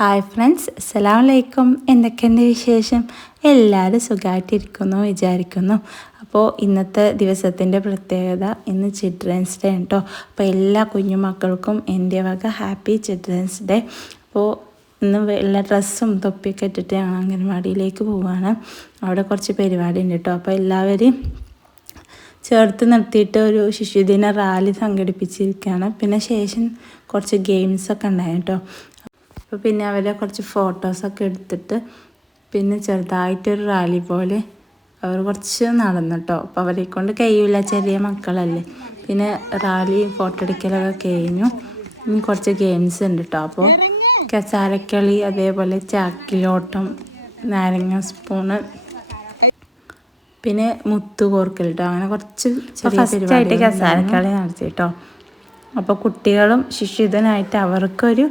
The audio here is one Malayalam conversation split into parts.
ഹായ് ഫ്രണ്ട്സ്, അസ്സലാമലൈക്കും. എന്തൊക്കെയുണ്ട് വിശേഷം? എല്ലാവരും സുഖമായിട്ടിരിക്കുന്നു വിചാരിക്കുന്നു. അപ്പോൾ ഇന്നത്തെ ദിവസത്തിൻ്റെ പ്രത്യേകത ഇന്ന് ചിൽഡ്രൻസ് ഡേ കേട്ടോ. അപ്പോൾ എല്ലാ കുഞ്ഞുമക്കൾക്കും എൻ്റെ വക ഹാപ്പി ചിൽഡ്രൻസ് ഡേ. അപ്പോൾ ഇന്ന് എല്ലാ ഡ്രസ്സും തൊപ്പിയൊക്കെ ഇട്ടിട്ട് ഞങ്ങൾ അംഗൻവാടിയിലേക്ക് പോവുകയാണ്. അവിടെ കുറച്ച് പരിപാടി ഉണ്ട് കേട്ടോ. അപ്പോൾ എല്ലാവരും ചേർത്ത് നിർത്തിയിട്ട് ഒരു ശിശുദിന റാലി സംഘടിപ്പിച്ചിരിക്കുകയാണ്. പിന്നെ ശേഷം കുറച്ച് ഗെയിംസൊക്കെ ഉണ്ടായി കേട്ടോ. അപ്പോൾ പിന്നെ അവരെ കുറച്ച് ഫോട്ടോസൊക്കെ എടുത്തിട്ട് പിന്നെ ചെറുതായിട്ടൊരു റാലി പോലെ അവർ കുറച്ച് നടന്നു കേട്ടോ. അപ്പോൾ അവരെ കൊണ്ട് കഴിയില്ല, ചെറിയ മക്കളല്ലേ. പിന്നെ റാലി ഫോട്ടോ എടുക്കലൊക്കെ കഴിഞ്ഞു. ഇനി കുറച്ച് ഗെയിംസ് ഉണ്ട് കേട്ടോ. അപ്പോൾ കസാരക്കളി, അതേപോലെ ചാക്കിലോട്ടം, നാരങ്ങ സ്പൂണ്, പിന്നെ മുത്തു കോർക്കൽ കേട്ടോ. അങ്ങനെ കുറച്ച് ചെറിയ പരിപാടി കസാരക്കളി നടത്തി കേട്ടോ. അപ്പോൾ കുട്ടികളും ശിശുദിനായിട്ട് അവർക്കൊരു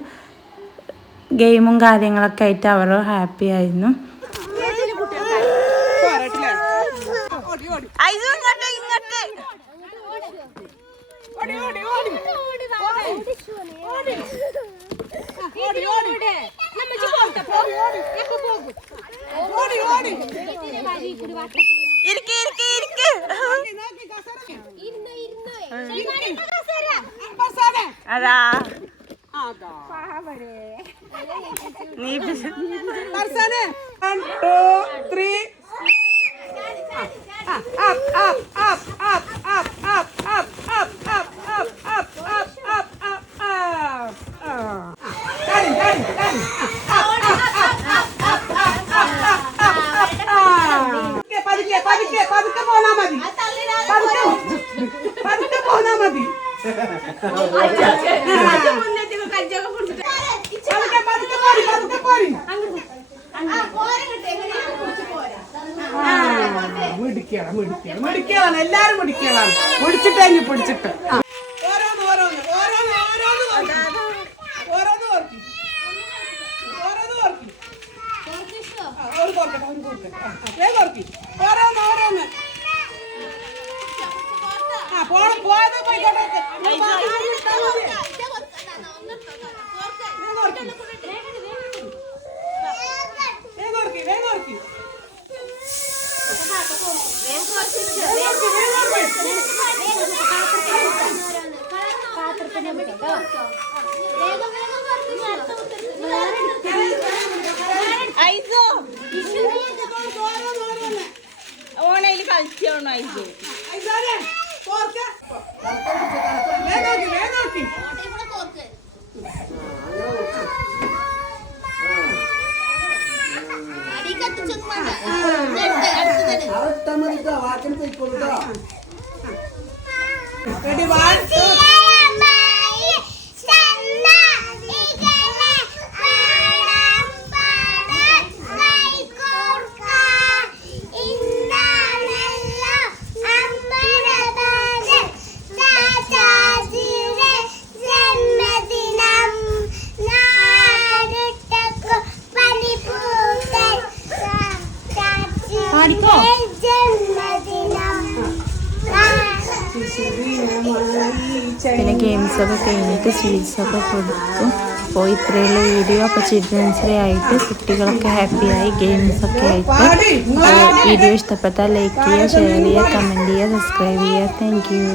ഗെയിമും കാര്യങ്ങളൊക്കെ ആയിട്ട് അവർ ഹാപ്പി ആയിരുന്നു. അതാ നീ 1 2 3 up up up up up up up up up up up up up up പതുക്കെ പോന്നാ മതി. മിടിക്കണം, എല്ലാരും മിടിക്കണം. പിടിച്ചിട്ട് പിടിച്ചിട്ട് ഓണയിൽ കളിച്ചോണോ ഐസു? പിന്നെ ഗെയിംസൊക്കെ കഴിഞ്ഞിട്ട് സ്വീറ്റ്സൊക്കെ കൊടുത്തു. അപ്പോൾ ഇത്രയുള്ള വീഡിയോ. അപ്പോൾ ചിൽഡ്രൻസ് ഡേ ആയിട്ട് കുട്ടികളൊക്കെ ഹാപ്പിയായി, ഗെയിംസൊക്കെ ആയിട്ട്. വീഡിയോ ഇഷ്ടപ്പെട്ടാൽ ലൈക്ക് ചെയ്യുക, ഷെയർ ചെയ്യുക, കമൻറ്റ് ചെയ്യുക, സബ്സ്ക്രൈബ് ചെയ്യുക. Thank you.